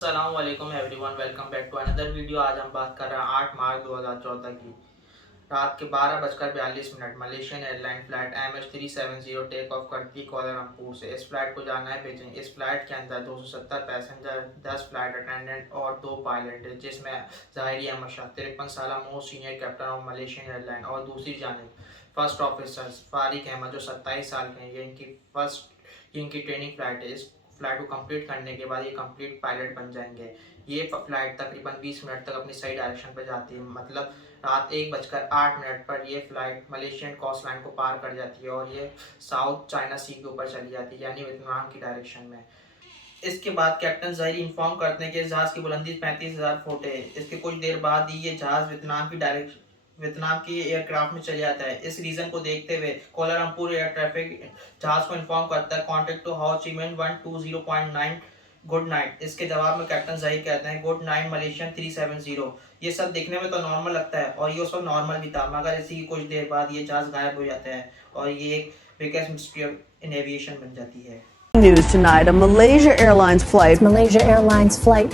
अस्सलाम वालेकुम everyone, welcome back to another video. आज हम बात कर रहे हैं 8 मार्च 2014 की रात के 12:42 Malaysian airline flight MH370 take off करती कोलालमपुर से। इस फ्लाइट को जाना है बीजिंग। इस फ्लाइट के अंदर 270 पैसेंजर, 10 फ्लाइट अटेंडेंट और 2 पायलट है, जिसमें ज़ाहिरी अहमद शाह 53 साल most senior captain of Malaysian airline और दूसरी जानिब फर्स्ट ऑफिसर फारिक अहमद जो 27 साल के हैं। ये इनकी ट्रेनिंग फ्लाइट है। इस फ्लाइट को कंप्लीट करने के बाद ये कंप्लीट पायलट बन जाएंगे। ये फ्लाइट तकरीबन 20 मिनट तक अपनी सही डायरेक्शन पर जाती है, मतलब रात 1:08 पर ये फ्लाइट मलेशियन कोस्ट लाइन को पार कर जाती है और ये साउथ चाइना सी के ऊपर चली जाती है, यानी वियतनाम की डायरेक्शन में। इसके बाद कैप्टन ज़ाहिरी इन्फॉर्म करते हैं कि इस जहाज़ की बुलंदी 35,000 फुट है। इसके कुछ देर बाद ही ये जहाज़ वियतनाम की एयरक्राफ्ट में चले जाता है। इस रीजन को देखते हुए कोलालमपुर एयर ट्रैफिक जहाज को इन्फॉर्म करता है कॉन्टेक्ट टू हाउ ची मैन 120.9 गुड नाइट। इसके जवाब में कैप्टन जाहिर कहते हैं गुड नाइट मलेशियन 370। ये सब देखने में तो नॉर्मल लगता है और ये उस वक्त नॉर्मल भी था, मगर इसी की कुछ देर बाद ये जहाज गायब हो जाता है और ये एक बिगेस्ट मिस्ट्री इन एविएशन बन जाती है। News tonight, a Malaysia Airlines flight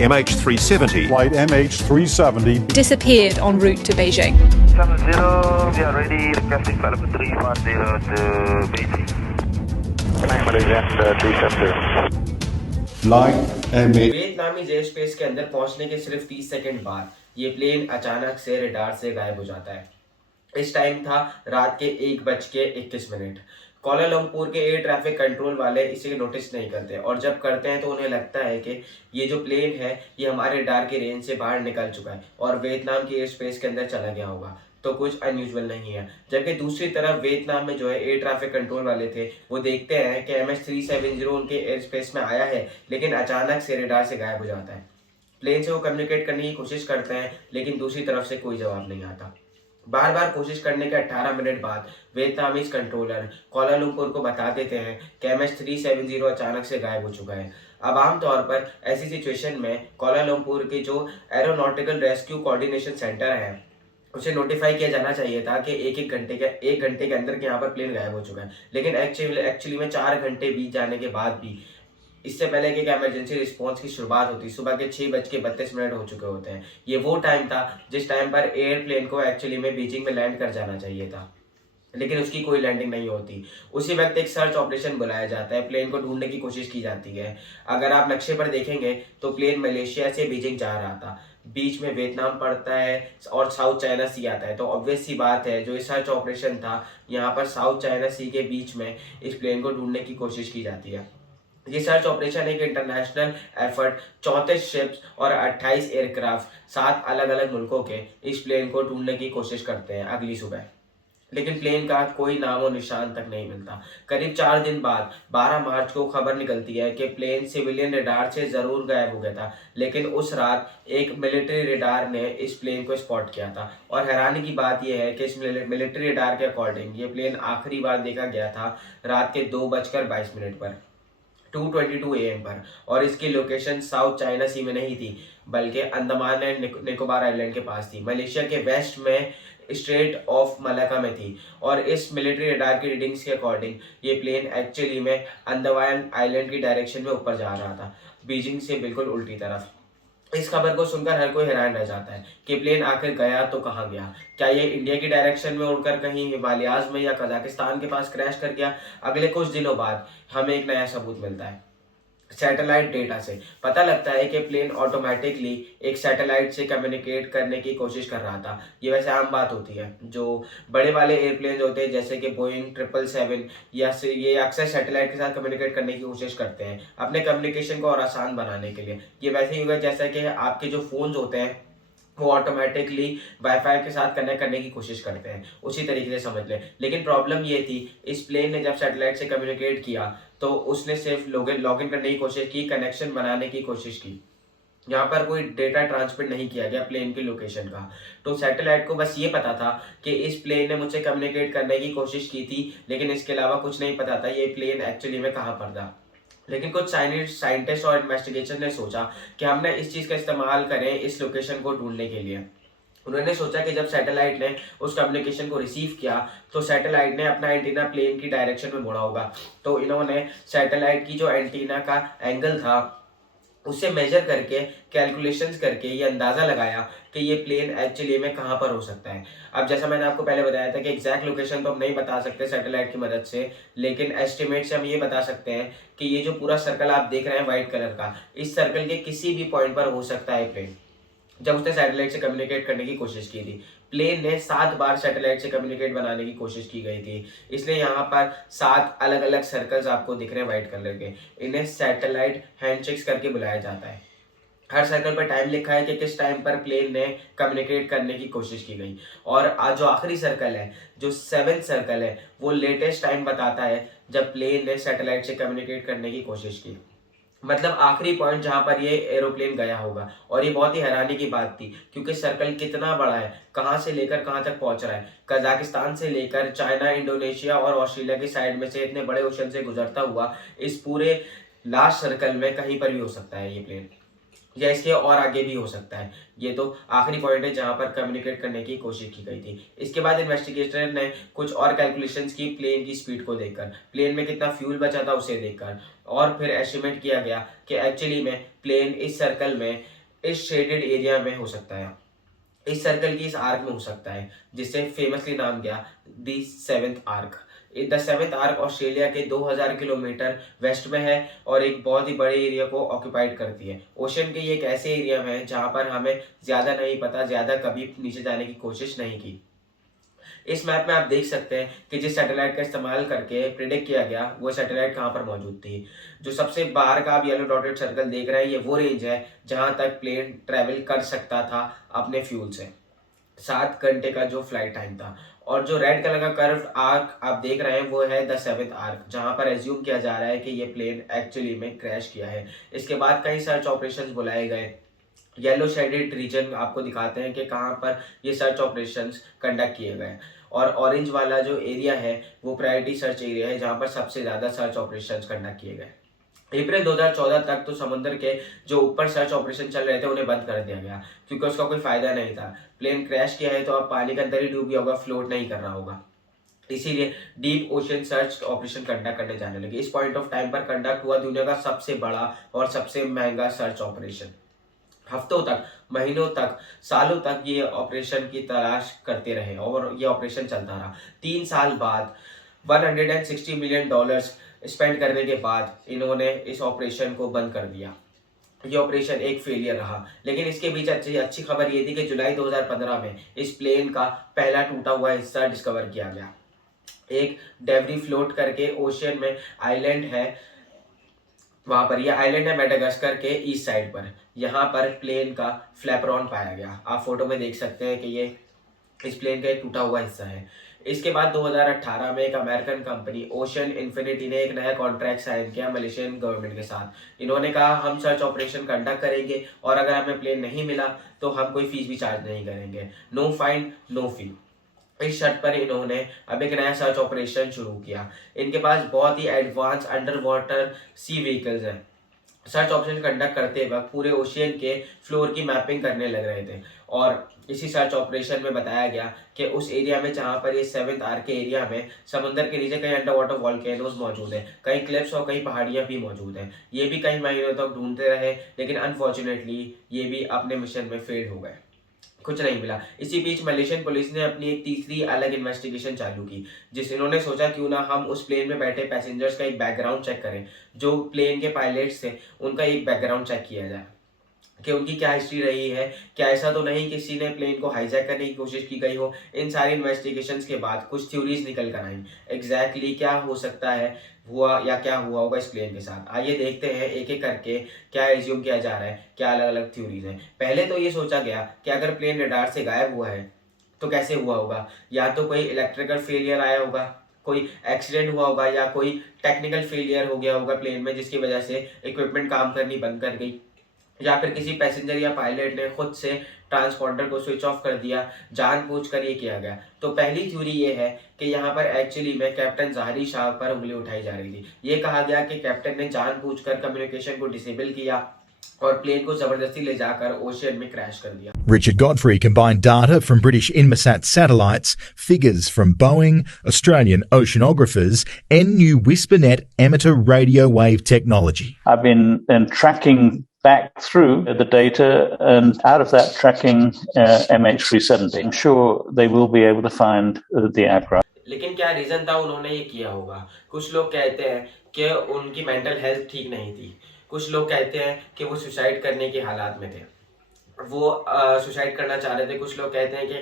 MH370 Flight MH370 disappeared en route to Beijing. 70, we are ready, requesting flight number 310 to Beijing. Malaysian 370. Flight MH वियतनामी जेट स्पेस के अंदर पहुंचने के सिर्फ 30 सेकंड बाद ये प्लेन अचानक से रडार से गायब हो जाता है। इस टाइम था रात के 1:21। कोलालमपुर के एयर ट्रैफिक कंट्रोल वाले इसे नोटिस नहीं करते और जब करते हैं तो उन्हें लगता है कि ये जो प्लेन है ये हमारे रडार की रेंज से बाहर निकल चुका है और वियतनाम की एयर स्पेस के अंदर चला गया होगा, तो कुछ अनयूजुअल नहीं है। जबकि दूसरी तरफ वियतनाम में जो है एयर ट्रैफिक कंट्रोल वाले थे वो देखते हैं कि MH370 उनके एयर स्पेस में आया है लेकिन अचानक से रडार से गायब हो जाता है। प्लेन से वो कम्युनिकेट करने की कोशिश करते हैं लेकिन दूसरी तरफ से कोई जवाब नहीं आता। बार बार कोशिश करने के 18 मिनट बाद वियतनामीज कंट्रोलर कोलालमपुर को बता देते हैं कि MH370 अचानक से गायब हो चुका है। अब आमतौर पर ऐसी सिचुएशन में कोलालमपुर के जो एरोनॉटिकल रेस्क्यू कोऑर्डिनेशन सेंटर है उसे नोटिफाई किया जाना चाहिए था कि एक घंटे के अंदर के यहाँ पर प्लेन गायब हो चुका है, लेकिन एक्चुअली में 4 घंटे बीत जाने के बाद भी इससे पहले कि एक इमरजेंसी रिस्पांस की शुरुआत होती, सुबह के 6:32 हो चुके होते हैं। ये वो टाइम था जिस टाइम पर एयरप्लेन को एक्चुअली में बीजिंग में लैंड कर जाना चाहिए था, लेकिन उसकी कोई लैंडिंग नहीं होती। उसी वक्त एक सर्च ऑपरेशन बुलाया जाता है, प्लेन को ढूंढने की कोशिश की जाती है। अगर आप नक्शे पर देखेंगे तो प्लेन मलेशिया से बीजिंग जा रहा था, बीच में वियतनाम पड़ता है और साउथ चाइना सी आता है, तो ऑब्वियस सी बात है जो ये सर्च ऑपरेशन था यहाँ पर साउथ चाइना सी के बीच में इस प्लेन को ढूंढने की कोशिश की जाती है। ये सर्च ऑपरेशन एक इंटरनेशनल एफर्ट 34 शिप्स और 28 एयरक्राफ्ट 7 अलग अलग मुल्कों के इस प्लेन को ढूंढने की कोशिश करते हैं अगली सुबह, लेकिन प्लेन का कोई नाम और निशान तक नहीं मिलता। करीब 4 दिन बाद 12 मार्च को खबर निकलती है कि प्लेन सिविलियन रडार से जरूर गायब हो गया था, लेकिन उस रात एक मिलिट्री रडार ने इस प्लेन को स्पॉट किया था। और हैरानी की बात यह है कि इस मिलिट्री रडार के अकॉर्डिंग ये प्लेन आखिरी बार देखा गया था रात के 2:22 पर 2:22 AM पर, और इसकी लोकेशन साउथ चाइना सी में नहीं थी बल्कि अंडमान एंड निकोबार आइलैंड के पास थी, मलेशिया के वेस्ट में स्ट्रेट ऑफ मलाका में थी। और इस मिलिट्री रडार की रीडिंग्स के अकॉर्डिंग ये प्लेन एक्चुअली में अंडमान आइलैंड की डायरेक्शन में ऊपर जा रहा था, बीजिंग से बिल्कुल उल्टी तरफ। इस खबर को सुनकर हर कोई हैरान रह जाता है कि प्लेन आखिर गया तो कहाँ गया। क्या ये इंडिया की डायरेक्शन में उड़कर कहीं हिमालयाज में या कजाकिस्तान के पास क्रैश कर गया? अगले कुछ दिनों बाद हमें एक नया सबूत मिलता है। सैटेलाइट डेटा से पता लगता है कि प्लेन ऑटोमेटिकली एक सैटेलाइट से कम्युनिकेट करने की कोशिश कर रहा था। ये वैसे आम बात होती है, जो बड़े वाले एयरप्लेन होते हैं जैसे कि बोइंग 777 या ये अक्सर सैटेलाइट के साथ कम्युनिकेट करने की कोशिश करते हैं अपने कम्युनिकेशन को और आसान बनाने के लिए। ये वैसे ही होगा जैसा कि आपके जो फोन्स होते हैं वो ऑटोमेटिकली वाईफाई के साथ कनेक्ट करने की कोशिश करते हैं, उसी तरीके से समझ लें। लेकिन प्रॉब्लम ये थी, इस प्लेन ने जब सैटेलाइट से कम्युनिकेट किया तो उसने सिर्फ लॉगिन करने की कोशिश की, कनेक्शन बनाने की कोशिश की। यहाँ पर कोई डेटा ट्रांसमिट नहीं किया गया प्लेन की लोकेशन का। तो सैटेलाइट को बस ये पता था कि इस प्लेन ने मुझसे कम्युनिकेट करने की कोशिश की थी, लेकिन इसके अलावा कुछ नहीं पता था ये प्लेन एक्चुअली में कहाँ पर था। लेकिन कुछ साइंटिस्ट और इन्वेस्टिगेशन ने सोचा कि हम ना इस चीज़ का इस्तेमाल करें इस लोकेशन को ढूंढने के लिए। उन्होंने सोचा कि जब सैटेलाइट ने उस कम्युनिकेशन को रिसीव किया तो सैटेलाइट ने अपना एंटीना प्लेन की डायरेक्शन में मोड़ा होगा, तो इन्होंने सैटेलाइट की जो एंटीना का एंगल था उससे मेजर करके कैलकुलेशंस करके ये अंदाज़ा लगाया कि ये प्लेन एक्चुअली में कहाँ पर हो सकता है। अब जैसा मैंने आपको पहले बताया था कि एग्जैक्ट लोकेशन तो हम नहीं बता सकते सैटेलाइट की मदद से, लेकिन एस्टिमेट से हम ये बता सकते हैं कि ये जो पूरा सर्कल आप देख रहे हैं वाइट कलर का, इस सर्कल के किसी भी पॉइंट पर हो सकता है प्लेन। जब उसने सैटेलाइट से कम्युनिकेट करने की कोशिश की थी, प्लेन ने 7 बार सैटेलाइट से कम्युनिकेट बनाने की कोशिश की गई थी, इसलिए यहाँ पर 7 अलग अलग सर्कल्स आपको दिख रहे हैं वाइट कलर के। इन्हें सैटेलाइट हैंडशेक्स करके बुलाया जाता है। हर सर्कल पर टाइम लिखा है कि किस टाइम पर प्लेन ने कम्युनिकेट करने की कोशिश की गई। और आज जो आखिरी सर्कल है, जो 7th सर्कल है, वो लेटेस्ट टाइम बताता है जब प्लेन ने सैटेलाइट से कम्युनिकेट करने की कोशिश की, मतलब आखिरी पॉइंट जहां पर ये एरोप्लेन गया होगा। और ये बहुत ही हैरानी की बात थी क्योंकि सर्कल कितना बड़ा है, कहां से लेकर कहां तक पहुंच रहा है। कजाकिस्तान से लेकर चाइना, इंडोनेशिया और ऑस्ट्रेलिया की साइड में से इतने बड़े ओशन से गुजरता हुआ इस पूरे लास्ट सर्कल में कहीं पर भी हो सकता है ये प्लेन, या इसके और आगे भी हो सकता है। ये तो आखिरी पॉइंट है जहां पर कम्युनिकेट करने की कोशिश की गई थी। इसके बाद इन्वेस्टिगेटर ने कुछ और कैलकुलेशंस की प्लेन की स्पीड को देखकर, प्लेन में कितना फ्यूल बचा था उसे देखकर, और फिर एस्टिमेट किया गया कि एक्चुअली में प्लेन इस सर्कल में, इस शेडेड एरिया में हो सकता है, इस सर्कल की इस आर्क में हो सकता है, जिससे फेमसली नाम गया the 7th arc. The 7th arc Australia के 2000 किलोमीटर वेस्ट में है और एक बहुत ही बड़े एरिया को ऑक्यूपाइड करती है। ओशन के ये एक ऐसे एरिया में है जहाँ पर हमें ज़्यादा नहीं पता, ज़्यादा कभी नीचे जाने की कोशिश नहीं की। इस मैप में आप देख सकते हैं कि जिस सैटेलाइट का इस्तेमाल करके प्रिडिक्ट किया गया वो सैटेलाइट कहाँ पर मौजूद थी। जो सबसे बाहर का आप येलो डॉटेड सर्कल देख रहे हैं, ये वो रेंज है जहाँ तक प्लेन ट्रैवल कर सकता था अपने फ्यूल से। 7 घंटे का जो फ्लाइट टाइम था। और जो रेड कलर का कर्व आर्क आप देख रहे हैं वो है द 7th आर्क, जहां पर एज्यूम किया जा रहा है कि ये प्लेन एक्चुअली में क्रैश किया है। इसके बाद कई सर्च ऑपरेशंस बुलाए गए। येलो शेडेड रीजन आपको दिखाते हैं कि कहां पर ये सर्च ऑपरेशंस कंडक्ट किए गए, और ऑरेंज वाला जो एरिया है वो प्रायोरिटी सर्च एरिया है जहां पर सबसे ज़्यादा सर्च ऑपरेशंस कंडक्ट किए गए। अप्रैल 2014 तक तो समुद्र के जो ऊपर सर्च ऑपरेशन चल रहे थे उन्हें बंद कर दिया गया क्योंकि उसका कोई फायदा नहीं था। प्लेन क्रैश किया है तो अब पानी के अंदर ही डूब गया होगा, फ्लोट नहीं कर रहा होगा, इसीलिए deep ocean search operation conduct करने जाने लगे। इस पॉइंट ऑफ टाइम पर कंडक्ट हुआ दुनिया का सबसे बड़ा और सबसे महंगा सर्च ऑपरेशन। हफ्तों तक, महीनों तक, सालों तक ये ऑपरेशन की तलाश करते रहे और ये ऑपरेशन चलता रहा। 3 साल बाद $160 मिलियन स्पेंड करने के बाद इन्होंने इस ऑपरेशन को बंद कर दिया। ये ऑपरेशन एक फेलियर रहा, लेकिन इसके बीच अच्छी खबर ये थी कि जुलाई 2015 में इस प्लेन का पहला टूटा हुआ हिस्सा डिस्कवर किया गया। एक डेब्री फ्लोट करके ओशियन में आइलैंड है, वहां पर यह आइलैंड है मेडागास्कर के ईस्ट साइड पर। यहाँ पर प्लेन का फ्लैपरॉन पाया गया। आप फोटो में देख सकते हैं कि ये इस प्लेन का एक टूटा हुआ हिस्सा है। इसके बाद 2018 में एक अमेरिकन कंपनी ओशन इन्फिनिटी ने एक नया कॉन्ट्रैक्ट साइन किया मलेशियन गवर्नमेंट के साथ। इन्होंने कहा हम सर्च ऑपरेशन कंडक्ट करेंगे और अगर हमें प्लेन नहीं मिला तो हम कोई फीस भी चार्ज नहीं करेंगे, नो फाइन नो फी। इस शर्त पर इन्होंने अब एक नया सर्च ऑपरेशन शुरू किया। इनके पास बहुत ही एडवांस अंडर वाटर सी व्हीकल्स हैं। सर्च ऑपरेशन कंडक्ट करते वक्त पूरे ओशियन के फ्लोर की मैपिंग करने लग रहे थे और इसी सर्च ऑपरेशन में बताया गया कि उस एरिया में जहां पर ये 7th आर्क के एरिया में समुद्र के नीचे कई अंडर वाटर वॉल्केनोज मौजूद हैं, कई क्लिफ्स और कई पहाड़ियां भी मौजूद हैं। ये भी कई महीनों तक ढूंढते रहे, लेकिन अनफॉर्चुनेटली ये भी अपने मिशन में फेल हो गए, कुछ नहीं मिला। इसी बीच मलेशियन पुलिस ने अपनी एक तीसरी अलग इन्वेस्टिगेशन चालू की, जिस इन्होंने सोचा क्यों ना हम उस प्लेन में बैठे पैसेंजर्स का एक बैकग्राउंड चेक करें। जो प्लेन के पायलट्स थे उनका एक बैकग्राउंड चेक किया जाए कि उनकी क्या हिस्ट्री रही है, क्या ऐसा तो नहीं किसी ने प्लेन को हाईजैक करने की कोशिश की गई हो। इन सारी इन्वेस्टिगेशंस के बाद कुछ थ्योरीज निकल कर आई। एग्जैक्टली क्या हो सकता है हुआ या क्या हुआ होगा इस प्लेन के साथ, आइए देखते हैं एक एक करके क्या एज्यूम किया जा रहा है, क्या अलग अलग थ्योरीज हैं। पहले तो ये सोचा गया कि अगर प्लेन रडार से गायब हुआ है तो कैसे हुआ होगा, या तो कोई इलेक्ट्रिकल फेलियर आया होगा, कोई एक्सीडेंट हुआ होगा, या कोई टेक्निकल फेलियर हो गया होगा प्लेन में जिसकी वजह से इक्विपमेंट काम करनी बंद कर गई, या फिर किसी पैसेंजर या पायलट ने खुद से ट्रांसपॉन्डर को स्विच ऑफ कर दिया, जानबूझकर ये किया गया। तो पहली थ्योरी ये है कि यहाँ पर एक्चुअली में कैप्टन ज़ाहरी शाह पर उंगली उठाई जा रही थी। ये कहा गया कि कैप्टन ने जानबूझकर कम्युनिकेशन को डिसेबल किया और प्लेन को जबरदस्ती ले जाकर ओशियन में क्रैश कर दिया। Richard Godfrey combined data from British Inmarsat satellites, figures from Boeing, Australian oceanographers, and new WhisperNet amateur radio wave technology. I've been tracking back through the data and out of that tracking MH370. I'm sure they will be able to find the aircraft. लेकिन क्या reason था उन्होंने ये किया होगा? कुछ लोग कहते हैं कि उनकी मेंटल हेल्थ ठीक नहीं थी, कुछ लोग कहते हैं कि वो सुसाइड करने के हालात में थे, वो सुसाइड करना चाह रहे थे, कुछ लोग कहते हैं कि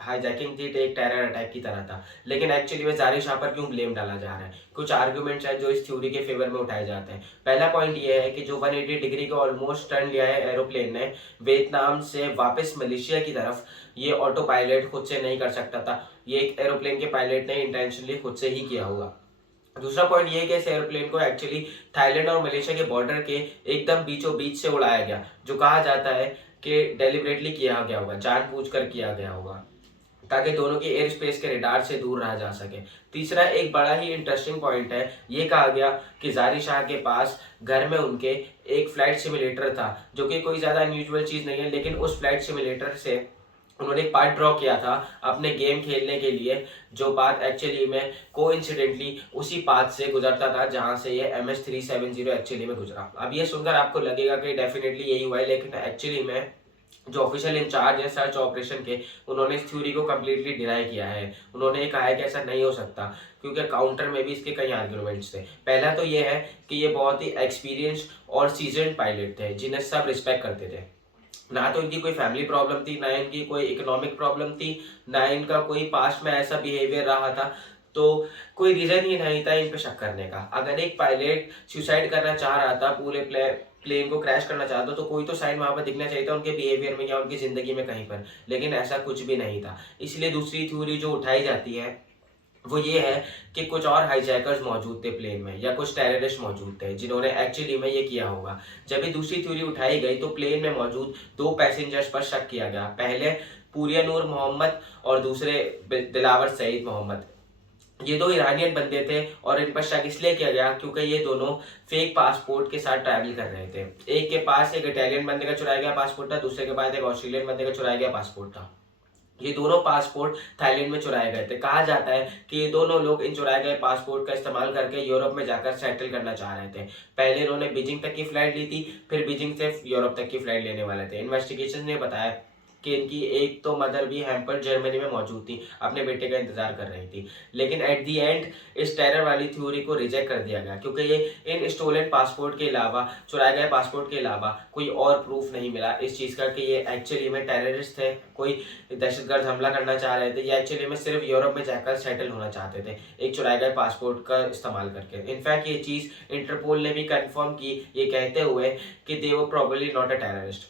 हाईजैकिंग थी, एक टेरर अटैक की तरह था। लेकिन एक्चुअली में ज़ारी शाह पर क्यों ब्लेम डाला जा रहा है? कुछ आर्गुमेंट्स हैं जो इस थ्योरी के फेवर में उठाए जाते हैं। पहला पॉइंट ये है कि जो 180 डिग्री को ऑलमोस्ट टर्न लिया है एरोप्लेन ने वियतनाम से वापस मलेशिया की तरफ, ये ऑटो पायलट खुद से नहीं कर सकता था, ये एक एरोप्लेन के पायलट ने इंटेंशनली खुद से ही किया होगा। दूसरा पॉइंट ये है कि इस एरोप्लेन को एक्चुअली थाईलैंड और मलेशिया के बॉर्डर के एकदम बीचों बीच से उड़ाया गया, जो कहा जाता है कि डेलिबरेटली किया गया होगा, जानबूझकर किया गया होगा, ताकि दोनों की एयर स्पेस के रेडार से दूर रहा जा सके। तीसरा एक बड़ा ही इंटरेस्टिंग पॉइंट है, ये कहा गया कि ज़ारी शाह के पास घर में उनके एक फ्लाइट सिमुलेटर था, जो कि कोई ज़्यादा अनयूजुअल चीज़ नहीं है, लेकिन उस फ्लाइट सिमुलेटर से उन्होंने एक पार्ट ड्रॉ किया था अपने गेम खेलने के लिए, जो पाथ एक्चुअली में कोइंसिडेंटली उसी पाथ से गुजरता था जहां से ये MH370 एक्चुअली में गुजरा। अब ये सुनकर आपको लगेगा कि डेफिनेटली यही हुआ है, लेकिन एक्चुअली में जो ऑफिशियल इंचार्ज है सर्च ऑपरेशन के, उन्होंने इस थ्योरी को कम्प्लीटली डिनाई किया है। उन्होंने कहा है कि ऐसा नहीं हो सकता, क्योंकि काउंटर में भी इसके कई आर्गुमेंट्स थे। पहला तो ये है कि ये बहुत ही एक्सपीरियंस और सीजन पायलट थे, जिन्हें सब रिस्पेक्ट करते थे। ना तो इनकी कोई फैमिली प्रॉब्लम थी, ना इनकी कोई इकोनॉमिक प्रॉब्लम थी, ना इनका कोई पास्ट में ऐसा बिहेवियर रहा था, तो कोई रीज़न ही नहीं था इन पे शक करने का। अगर एक पायलट सुसाइड करना चाह रहा था, पूरे प्लेन को क्रैश करना चाहता, तो कोई तो साइन वहाँ पर दिखना चाहिए था उनके बिहेवियर में या उनकी ज़िंदगी में कहीं पर, लेकिन ऐसा कुछ भी नहीं था। इसलिए दूसरी थ्योरी जो उठाई जाती है वो ये है कि कुछ और हाईजैकर्स मौजूद थे प्लेन में, या कुछ टेररिस्ट मौजूद थे जिन्होंने एक्चुअली में ये किया होगा। जब ये दूसरी थ्योरी उठाई गई तो प्लेन में मौजूद 2 पैसेंजर्स पर शक किया गया, पहले पूरिया नूर मोहम्मद और दूसरे दिलावर सईद मोहम्मद। ये 2 ईरानियन बंदे थे और इन पर शक इसलिए किया गया क्योंकि ये दोनों फेक पासपोर्ट के साथ ट्रैवल कर रहे थे। एक के पास एक इटालियन बंदे का चुराया गया पासपोर्ट था, दूसरे के पास एक ऑस्ट्रेलियन बंदे का चुराया गया पासपोर्ट था। ये दोनों पासपोर्ट थाईलैंड में चुराए गए थे। कहा जाता है कि ये दोनों लोग इन चुराए गए पासपोर्ट का इस्तेमाल करके यूरोप में जाकर सेटल करना चाह रहे थे। पहले इन्होंने बीजिंग तक की फ्लाइट ली थी, फिर बीजिंग से यूरोप तक की फ्लाइट लेने वाले थे। इन्वेस्टिगेशन ने बताया कि इनकी एक तो मदर भी हैम्पर जर्मनी में मौजूद थी, अपने बेटे का इंतजार कर रही थी। लेकिन एट दी एंड इस टेरर वाली थ्योरी को रिजेक्ट कर दिया गया, क्योंकि ये इन स्टोलन पासपोर्ट के अलावा, चुराए गए पासपोर्ट के अलावा कोई और प्रूफ नहीं मिला इस चीज़ का कि ये एक्चुअली में टेररिस्ट थे, कोई दहशतगर्द हमला करना चाह रहे थे, या एक्चुअली में सिर्फ यूरोप में जाकर सेटल होना चाहते थे एक चुराए गए पासपोर्ट का इस्तेमाल करके। इनफैक्ट ये चीज़ इंटरपोल ने भी कंफर्म की, ये कहते हुए कि दे वर प्रोबेबली नॉट अ टेररिस्ट।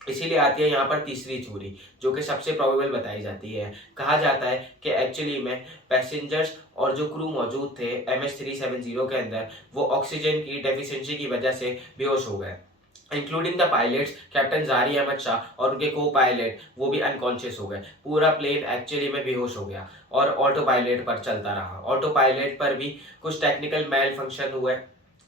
इसीलिए आती है यहाँ पर तीसरी थ्योरी, जो कि सबसे प्रोबेबल बताई जाती है। कहा जाता है कि एक्चुअली में पैसेंजर्स और जो क्रू मौजूद थे MH370 के अंदर, वो ऑक्सीजन की डेफिशिएंसी की वजह से बेहोश हो गए, इंक्लूडिंग द पायलट्स कैप्टन ज़ारी अहमद शाह और उनके को पायलट, वो भी अनकॉन्शियस हो गए। पूरा प्लेन एक्चुअली में बेहोश हो गया और ऑटो पायलट पर चलता रहा। ऑटो पायलट पर भी कुछ टेक्निकल मेल फंक्शन हुए,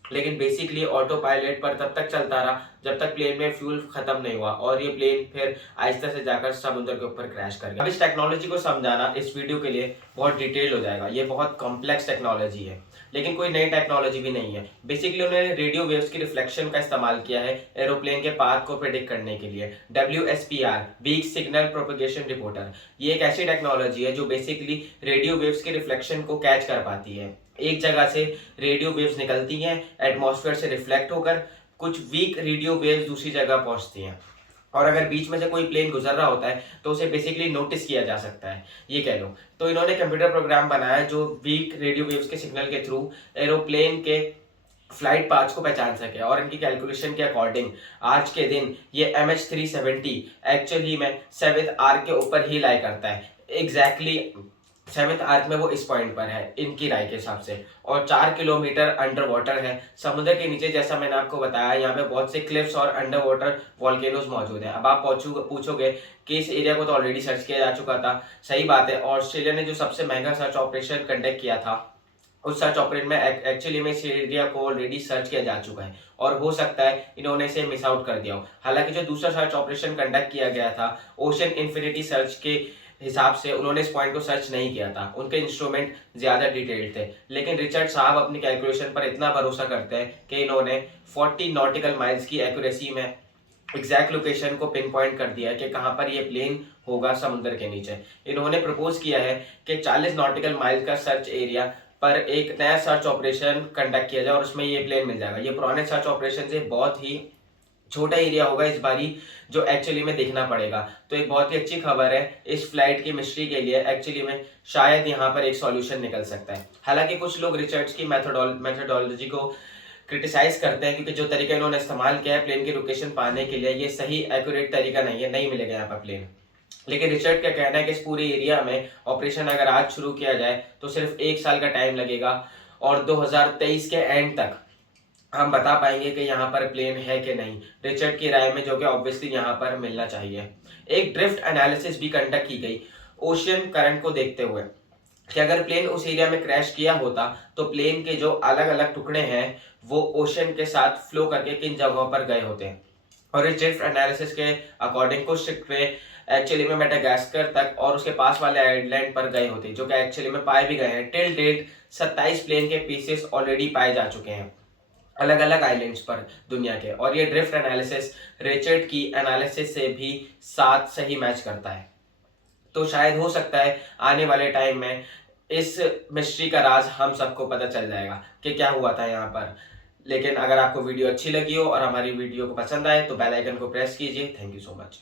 लेकिन बेसिकली ऑटो पायलट पर तब तक चलता रहा जब तक प्लेन में फ्यूल खत्म नहीं हुआ, और ये प्लेन फिर आहिस्ता से जाकर समुद्र के ऊपर क्रैश कर गया। अब इस टेक्नोलॉजी को समझाना इस वीडियो के लिए बहुत डिटेल हो जाएगा, ये बहुत कॉम्प्लेक्स टेक्नोलॉजी है, लेकिन कोई नई टेक्नोलॉजी भी नहीं है। बेसिकली उन्होंने रेडियो वेव्स की रिफ्लेक्शन का इस्तेमाल किया है एरोप्लेन के पाथ को प्रेडिक्ट करने के लिए। WSPR, weak signal propagation reporter, ये एक ऐसी टेक्नोलॉजी है जो बेसिकली रेडियो वेव्स के रिफ्लेक्शन को कैच कर पाती है। एक जगह से रेडियो वेव्स निकलती हैं, एटमॉस्फेयर से रिफ्लेक्ट होकर कुछ वीक रेडियो वेव्स दूसरी जगह पहुंचती हैं, और अगर बीच में से कोई प्लेन गुजर रहा होता है तो उसे बेसिकली नोटिस किया जा सकता है, ये कह लो। तो इन्होंने कंप्यूटर प्रोग्राम बनाया जो वीक रेडियो वेव्स के सिग्नल के थ्रू एरोप्लेन के फ्लाइट पाथ्स को पहचान सके, और इनकी कैलकुलेशन के अकॉर्डिंग आज के दिन ये MH370 एक्चुअली में 7th आर्क के ऊपर ही लाई करता है। एग्जैक्टली 7th आर्क में वो इस पॉइंट पर है इनकी राय के हिसाब से, और 4 किलोमीटर अंडर वाटर है समुद्र के नीचे। जैसा मैंने आपको बताया, यहाँ पे बहुत से क्लिफ्स और अंडर वाटर वॉल्केनोज मौजूद हैं। अब आप पूछोगे कि इस एरिया को तो ऑलरेडी सर्च किया जा चुका था। सही बात है, ऑस्ट्रेलिया ने जो सबसे महंगा सर्च ऑपरेशन कंडक्ट किया था, उस सर्च ऑपरेशन में एक्चुअली में इस एरिया को ऑलरेडी सर्च किया जा चुका है, और हो सकता है इन्होंने इसे मिस आउट कर दिया हो। हालांकि जो दूसरा सर्च ऑपरेशन कंडक्ट किया गया था ओशन इन्फिनिटी सर्च के हिसाब से उन्होंने इस पॉइंट को सर्च नहीं किया था, उनके इंस्ट्रूमेंट ज़्यादा डिटेल्ड थे। लेकिन रिचर्ड साहब अपनी कैलकुलेशन पर इतना भरोसा करते हैं कि इन्होंने 40 नॉटिकल माइल्स की एक्यूरेसी में एग्जैक्ट लोकेशन को पिन पॉइंट कर दिया है कि कहाँ पर ये प्लेन होगा समुद्र के नीचे। इन्होंने प्रपोज किया है कि 40 नॉटिकल माइल का सर्च एरिया पर एक नया सर्च ऑपरेशन कंडक्ट किया जाए और उसमें ये प्लेन मिल जाएगा। ये पुराने सर्च ऑपरेशन से बहुत ही छोटा एरिया होगा इस बारी जो एक्चुअली में देखना पड़ेगा। तो एक बहुत ही अच्छी खबर है इस फ्लाइट की मिस्ट्री के लिए। एक्चुअली में शायद यहाँ पर एक सॉल्यूशन निकल सकता है। हालांकि कुछ लोग रिचर्ड्स की मेथोडोलॉजी को क्रिटिसाइज करते हैं क्योंकि जो तरीका इन्होंने इस्तेमाल किया है प्लेन की लोकेशन पाने के लिए ये सही एक्यूरेट तरीका नहीं है, नहीं मिलेगा यहाँ पर प्लेन। लेकिन रिचर्ड का कहना है कि इस पूरे एरिया में ऑपरेशन अगर आज शुरू किया जाए तो सिर्फ 1 साल का टाइम लगेगा और 2023 के एंड तक हम बता पाएंगे कि यहाँ पर प्लेन है कि नहीं, रिचर्ड की राय में, जो कि ऑब्वियसली यहाँ पर मिलना चाहिए। एक ड्रिफ्ट एनालिसिस भी कंडक्ट की गई ओशियन करंट को देखते हुए कि अगर प्लेन उस एरिया में क्रैश किया होता तो प्लेन के जो अलग अलग टुकड़े हैं वो ओशन के साथ फ्लो करके किन जगहों पर गए होते हैं। और इस ड्रिफ्ट एनालिसिस के अकॉर्डिंग कुछ टुकड़े एक्चुअली में मेडागास्कर तक और उसके पास वाले आइलैंड पर गए होते जो कि एक्चुअली में पाए भी गए हैं। टिल डेट 27 प्लेन के पीसेस ऑलरेडी पाए जा चुके हैं अलग अलग आइलैंड्स पर दुनिया के। और ये ड्रिफ्ट एनालिसिस रिचर्ड की एनालिसिस से भी साथ सही मैच करता है। तो शायद हो सकता है आने वाले टाइम में इस मिस्ट्री का राज हम सबको पता चल जाएगा कि क्या हुआ था यहाँ पर। लेकिन अगर आपको वीडियो अच्छी लगी हो और हमारी वीडियो को पसंद आए तो बेल आइकन को प्रेस कीजिए। Thank you so much.